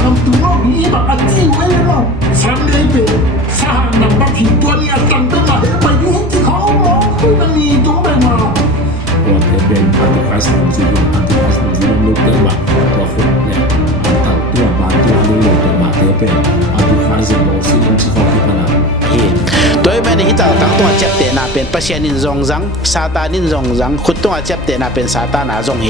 ngam tu lo ni ba a ti we lo sam dei pe sa nam ba thi tua ni a tam te ma ba yu ti kho mo khu na ni tu ba maตัวเทเป็นอันที่คลาสของซีรีส์อันที่คลาสของซีรีส์ลูกเตะว่าตัวคนเนี่ยอันตัวบาตัวลูกตัวบาเทเป็นอันที่คลาสของซีรีส์ที่เขาคิดมาแล้วโดยแม้ในที่ตั้งตัวเจ็บเตะน่าเป็นประเชนินจงจังซาตานินจงจังขุดตัวเจ็บเตะน่าเป็นซาตานาจงเห